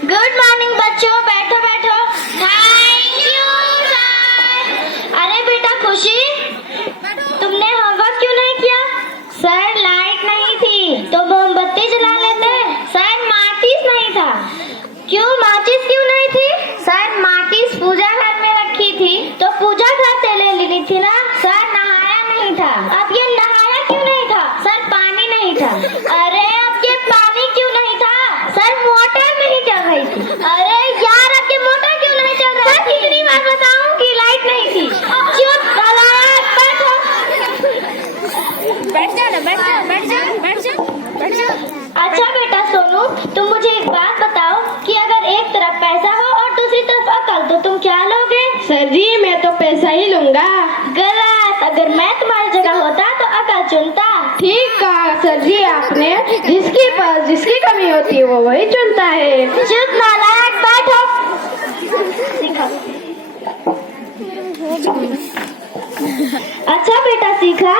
Good morning बच्चों, बैठो बैठो। Thank you sir. अरे बेटा खुशी, तुमने होमवर्क क्यों नहीं किया? सर लाइट नहीं थी तो मोमबत्ती जला लेते। सर माचिस नहीं था। क्यों माचिस क्यों नहीं थी? सर माचिस पूजा घर में रखी थी तो पूजा घर से ले लेनी थी ना। सर नहाया नहीं था। अब ये नहाया क्यों नहीं था? सर पानी नहीं था। अरे अब ये पानी क्यों नहीं था? सर मोटर नहीं चल रही थी। अरे यार अब ये मोटर क्यों नहीं चल रहा? सर कितनी बार बताऊं कि लाइट नहीं थी? चुप नालायक, बैठो। बैठ जा ना, बैठ जा, बैठ जा, बैठ जा, बैठ जा। अच्छा बेटा सोनू, तुम मुझे एक बात बताओ कि अगर एक तरफ पैसा हो और दूसरी तरफ अकल तो तुम क्या लोगे? सर जी मैं तो पैसा ही लूंगा। गलत। अगर मैं तुम्हारी जगह होता तो अकल चुनता। ठीक कहा सर जी आपने, जिसके पास जिसकी कमी होती है वो वही चुनता है। चुप नालायक, बैठो। अच्छा बेटा सीखा,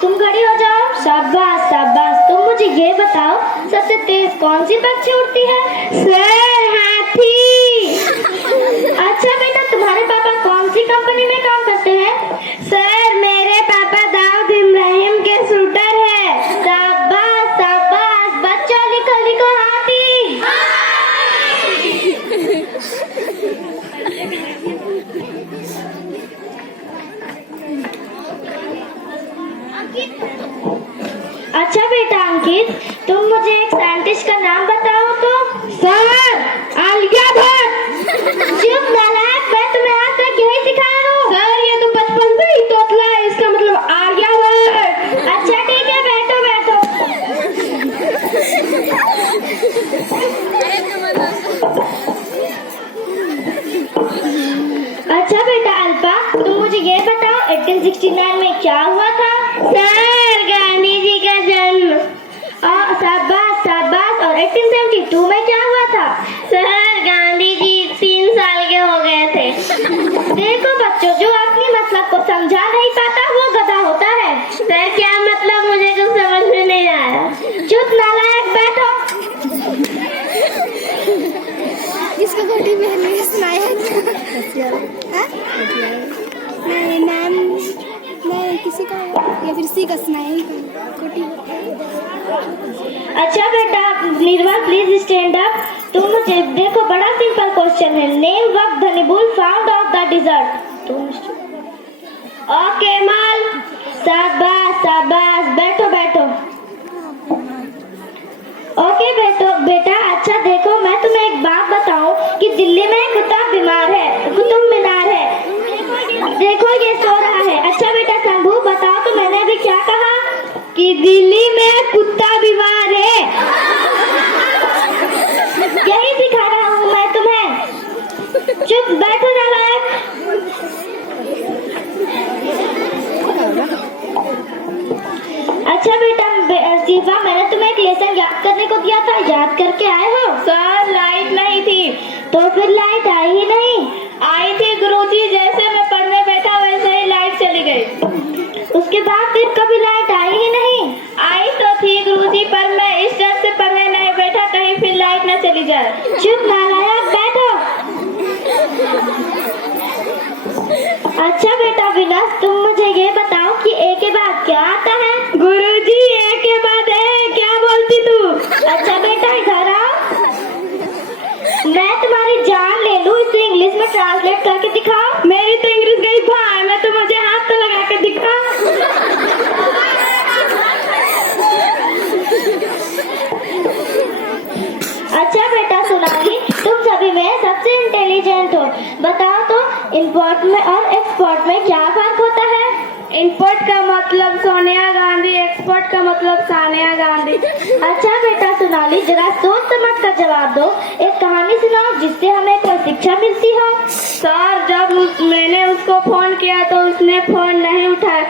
तुम खड़ी हो जाओ। शाबाश शाबाश। तुम मुझे ये बताओ सबसे तेज कौन सी पक्षी उड़ती है? सर हाथी। अच्छा बेटा तुम्हारे पापा कौन सी कंपनी में काम करते हैं? सर मेरे पापा दाऊद इब्राहिम के शूटर है। शाबाश शाबाश। बच्चों लिखो लिखो हाथी। अच्छा बेटा अंकित, तुम मुझे एक साइंटिस्ट का नाम बताओ तो। सर आलियाभट्ट। चुप नालायक, मैं तुम्हें आज तक यही सिखाया हूँ। सर ये तो बचपन से ही तोतला है, इसका मतलब आलियाभट्ट। अच्छा ठीक है, बैठो बैठो। अच्छा बेटा अल्पा, तुम मुझे ये बताओ 1869 में क्या हुआ था? सर गांधी जी का जन्म। शाबाश शाबाश। और 1872 में क्या हुआ था? सर गांधी जी 3 साल के हो गए थे। देखो बच्चों, जो अपनी मतलब को समझा नहीं पाता वो गधा होता है। सर क्या मतलब, मुझे कुछ समझ में नहीं आया। चुप नालायक, बैठो। इसको गोटी बहन ने सुनाया नहीं, नाम नहीं किसी का या फिर सी का सुनाया ही गोटी। अच्छा बेटा निर्मल प्लीज स्टैंड अप। तुम मुझे देखो, बड़ा सिंपल क्वेश्चन है। Name work the nibble found of the desert. Okay माल। शाबाश शाबाश। बैठो बैठो। ओके बेटो बेटा। अच्छा देखो, मैं तुम्हें एक बात बताऊं कि दिल्ली में एक कुत्ता बीमार है, कुतुब मीनार है। देखो ये सो रहा है। अच्छा बेटा शंभू बताओ तो मैंने अभी क्या कहा? कि दिल्ली में कुत्ता बीमार है। यही सिखा रहा हूँ मैं तुम्हें। चुप बैठो नालायक। अच्छा बेटा शिवा, मैंने तुम्हें एक लेसन याद करने को दिया था, याद करके आए हो? सर लाइट नहीं थी। तो फिर लाइट आई ही नहीं? आई थी गुरुजी, जैसे मैं पढ़ने बैठा वैसे ही लाइट चली गई। उसके बाद फिर कभी लाइट आई ही नहीं? आई तो थी गुरुजी, पर मैं इस डर से पढ़ने नहीं बैठा कहीं फिर लाइट न चली जाए। चुप नालायक, बैठो। अच्छा बेटा विलास, तुम मुझे ये बताओ कि ए के बाद क्या आता है? गुरुजी ए के बाद है, क्या बोलती तू? अच्छा बेटा इधर आओ। मैं तुम्हारी जान ले लूं, इसे इंग्लिश में ट्रांसलेट करके दिखाओ। मेरी तो इंग्लिश गई भाई, मैं तो मुझे हाथ तो लगा के दिखा। अच्छा बेटा सोनाली, तुम सभी में सबसे इंटेलिजेंट हो। बताओ तो इंपोर्ट में और एक्सपोर्ट में क्या फर्क होता है? इंपोर्ट का मतलब सोनिया गांधी, एक्सपोर्ट का मतलब सानिया गांधी। अच्छा बेटा सोनाली, जरा सोच समझ कर जवाब दो। एक कहानी सुनाओ जिससे हमें कोई शिक्षा मिलती हो। सर जब मैंने उसको फोन किया तो उसने फोन नहीं उठाया।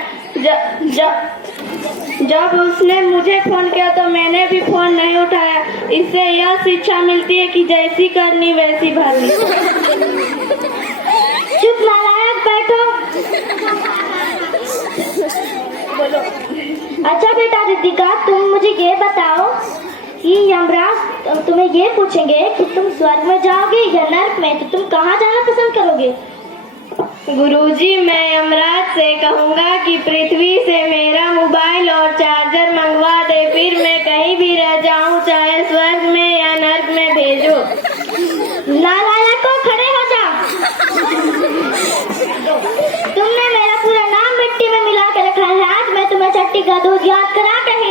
जब उसने मुझे फोन किया तो मैंने भी फोन नहीं उठाया। इससे यह शिक्षा मिलती है कि जैसी करनी वैसी भरनी। चुप नालायक, बैठो। बोलो। अच्छा बेटा रितिका, तुम मुझे ये बताओ कि यमराज तुम्हें ये पूछेंगे कि तुम स्वर्ग में जाओगे या नर्क में, तो तुम कहाँ जाना पसंद करोगे? गुरुजी, मैं यमराज से कहूँगा कि पृथ्वी से मेरा मोबाइल और चार्जर मंगवा दे, फिर मैं कहीं भी रह जाऊँ, चाहे स्वर्ग में या नर्क में भेजो। नालायकों, खड़े हो जा। तुमने मेरा पूरा नाम मिट्टी में मिला के रखा है, आज मैं तुम्हें चट्टी का दूध याद करा के